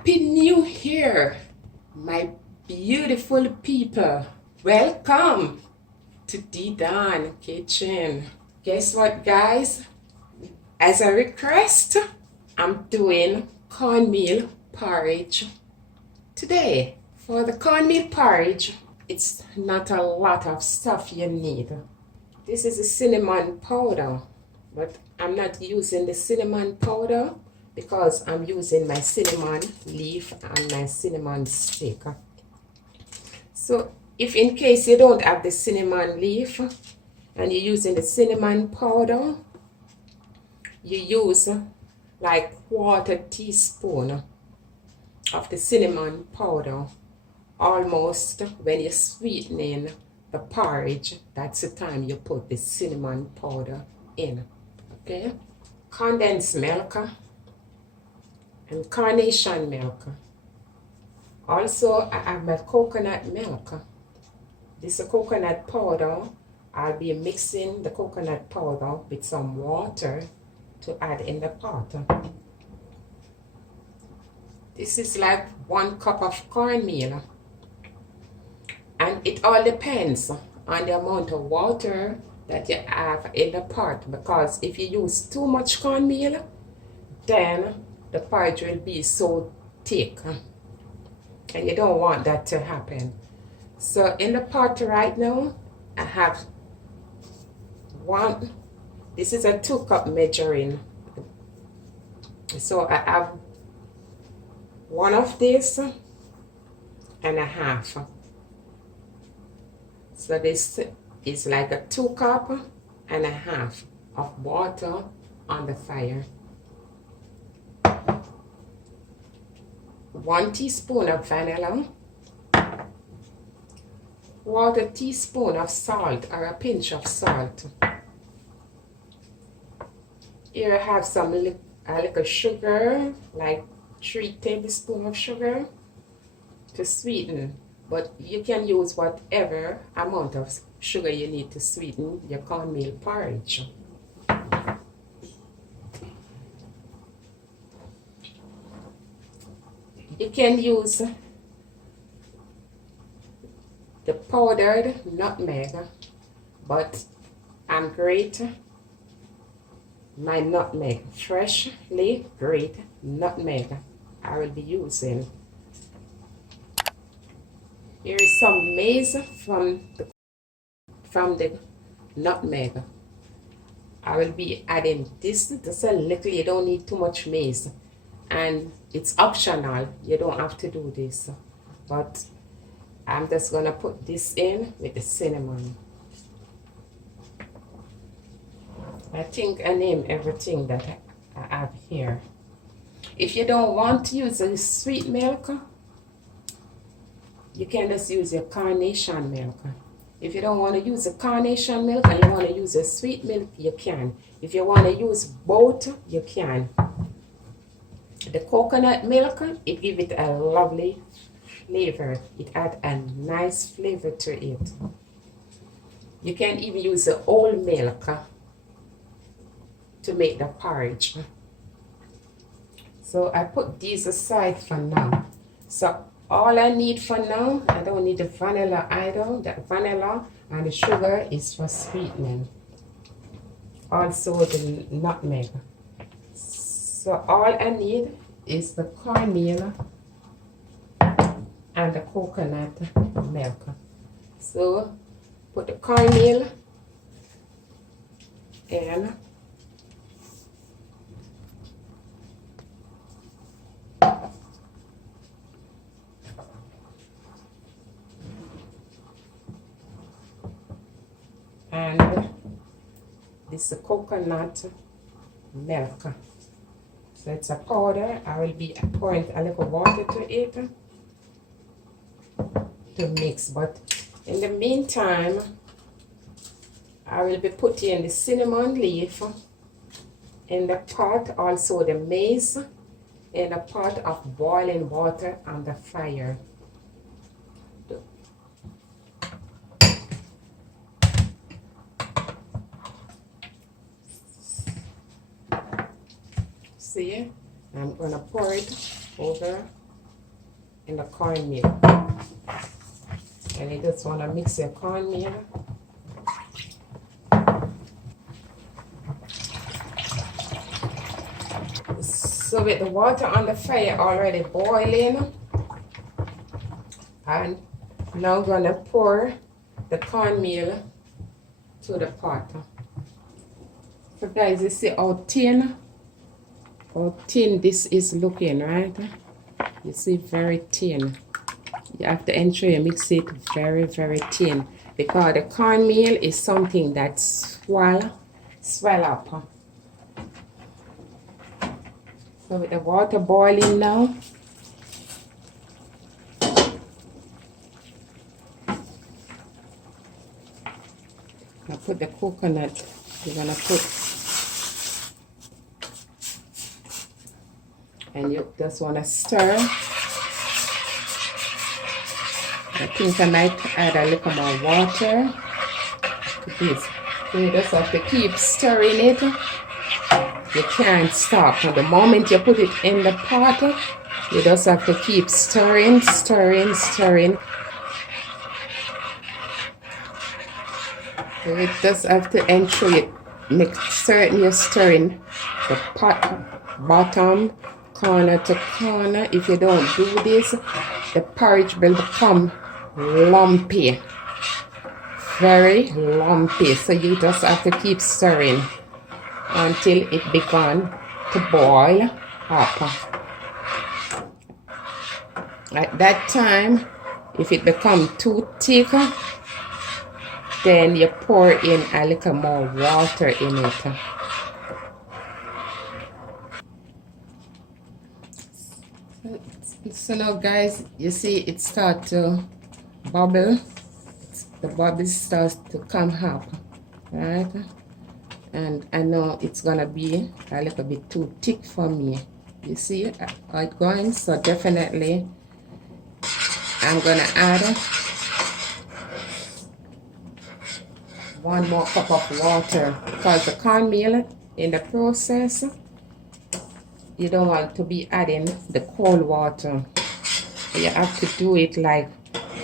Happy New Year, my beautiful people. Welcome to the Dawn Kitchen. Guess what, guys? As a request, I'm doing cornmeal porridge today. For the cornmeal porridge, it's not a lot of stuff you need. This is a cinnamon powder, but I'm not using the cinnamon powder because I'm using my cinnamon leaf and my cinnamon stick. So if in case you don't have the cinnamon leaf and you're using the cinnamon powder, you use like 1/4 teaspoon of the cinnamon powder almost when you're sweetening the porridge. That's the time you put the cinnamon powder in. Okay, condensed milk and carnation milk. Also, I have my coconut milk. This is coconut powder. I'll be mixing the coconut powder with some water to add in the pot. This is like 1 cup of cornmeal. And it all depends on the amount of water that you have in the pot, because if you use too much cornmeal, then the porridge will be so thick, and you don't want that to happen. So in the pot right now, I have this is a 2-cup measuring. So I have 1 of this and a half. So this is like a 2 cup and a half of water on the fire. 1 teaspoon of vanilla, 1/4 teaspoon of salt or a pinch of salt. Here I have a little sugar, like 3 tablespoons of sugar to sweeten. But you can use whatever amount of sugar you need to sweeten your cornmeal porridge. You can use the powdered nutmeg, but I'm grate my nutmeg, freshly grated nutmeg I will be using. Here is some maize from the nutmeg. I will be adding this just a little. You don't need too much maize, and it's optional. You don't have to do this, but I'm just gonna put this in with the cinnamon. I think I named everything that I have here. If you don't want to use the sweet milk, you can just use your carnation milk. If you don't want to use the carnation milk and you want to use the sweet milk, you can. If you want to use both, you can. The coconut milk, it gives it a lovely flavor. It adds a nice flavor to it. You can even use the old milk to make the porridge. So I put these aside for now. So all I need for now, I don't need the vanilla either. The vanilla and the sugar is for sweetening. Also the nutmeg. So all I need is the cornmeal and the coconut milk. So put the cornmeal in. And this is coconut milk. So it's a powder. I will be pouring a little water to it to mix. But in the meantime, I will be putting the cinnamon leaf in the pot, also the maize in a pot of boiling water on the fire. See, I'm gonna pour it over in the cornmeal. And you just want to mix your cornmeal. So with the water on the fire already boiling, and now I'm gonna pour the cornmeal to the pot. So guys, you see how thin this is looking, right? You see, very thin. You have to ensure you mix it very, very thin, because the cornmeal is something that swell up. So with the water boiling now, I put the coconut. You're gonna put, and you just wanna stir. I think I might add a little more water to this. So you just have to keep stirring it. You can't stop. And the moment you put it in the pot, you just have to keep stirring. So you just have to ensure you make certain you're stirring the pot bottom corner to corner. If you don't do this, the porridge will become lumpy, very lumpy. So you just have to keep stirring until it began to boil up. At that time, if it becomes too thick, then you pour in a little more water in it. So now guys, you see it start to bubble. The bubbles start to come up, right? And I know it's gonna be a little bit too thick for me. You see how it's going? So definitely I'm gonna add 1 more cup of water, because the cornmeal in the process, you don't want to be adding the cold water. You have to do it like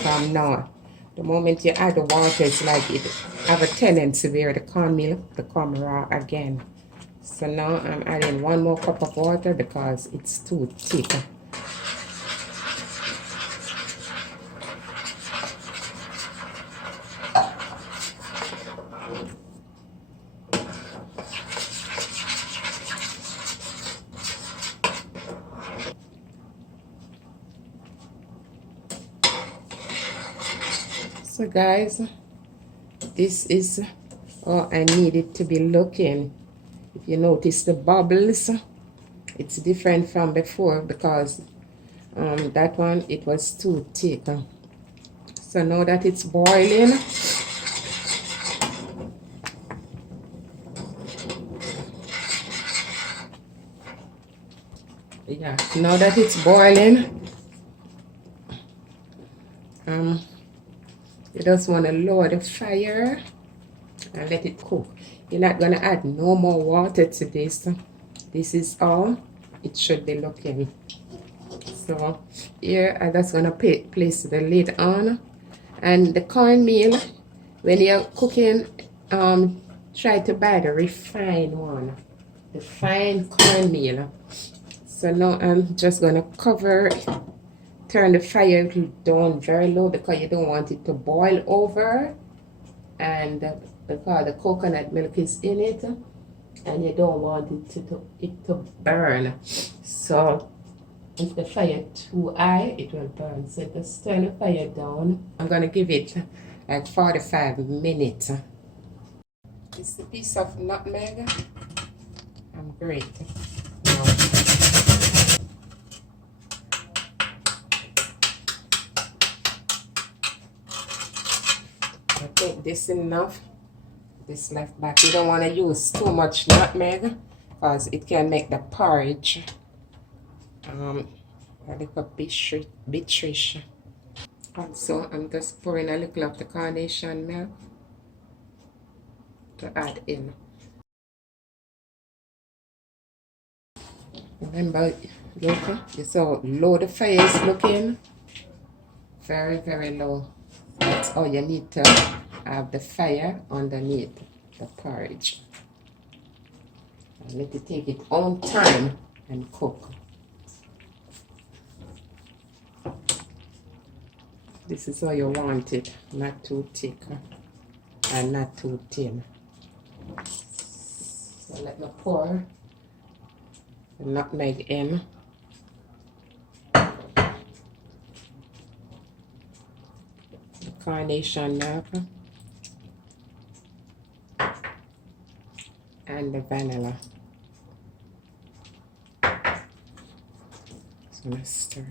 from now. The moment you add the water, it's like it have a tendency where the cornmeal become raw again. So now I'm adding 1 more cup of water because it's too thick. So guys, this is how I need it to be looking. If you notice the bubbles, it's different from before because that one, it was too thick. So now that it's boiling, yeah, now that it's boiling, you just want to lower the fire and let it cook. You're not going to add no more water to this. This is all it should be looking. So here I'm just going to place the lid on. And the cornmeal, when you're cooking, try to buy the refined one, the fine cornmeal. So now I'm just going to cover, turn the fire down very low because you don't want it to boil over, and because the coconut milk is in it and you don't want it to burn. So if the fire too high, it will burn. So just turn the fire down. I'm going to give it like 45 minutes. It's a piece of nutmeg. I'm great. Now, I think this enough. This left back. You don't want to use too much nutmeg because it can make the porridge a little bitrish. Also, I'm just pouring a little of the carnation milk to add in. Remember, look, you saw low the fire is looking. very, very low. That's all you need to have the fire underneath the porridge. And let it take its own time and cook. This is how you want it, not too thick and not too thin. So let me pour the nutmeg in. The carnation milk and the vanilla. So let's stir.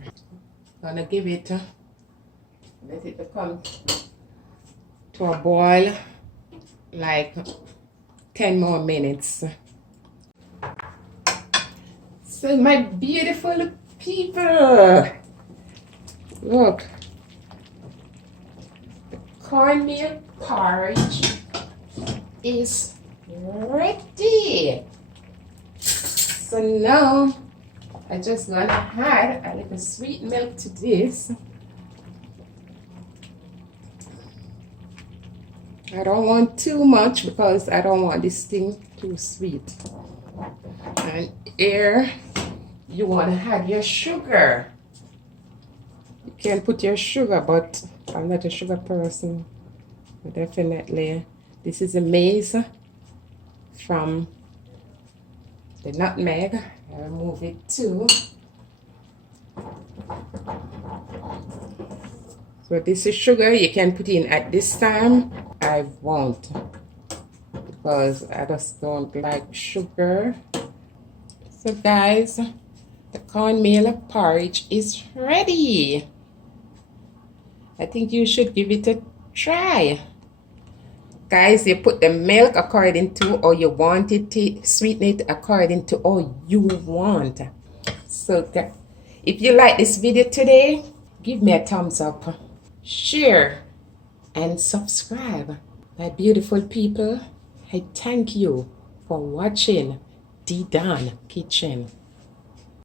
I'm gonna give it let it come to a boil like 10 more minutes. So my beautiful people, look, the cornmeal porridge is ready. So now I just gonna add a little sweet milk to this. I don't want too much because I don't want this thing too sweet. And here you want to add your sugar. You can put your sugar, but I'm not a sugar person. But definitely, this is a maize from the nutmeg. I remove it too. So this is sugar you can put in at this time. I won't because I just don't like sugar. So guys, the cornmeal porridge is ready. I think you should give it a try. Guys, you put the milk according to or you want it to sweeten it according to all you want. So if you like this video today, give me a thumbs up, share and subscribe. My beautiful people, I thank you for watching Dee Dawn Kitchen.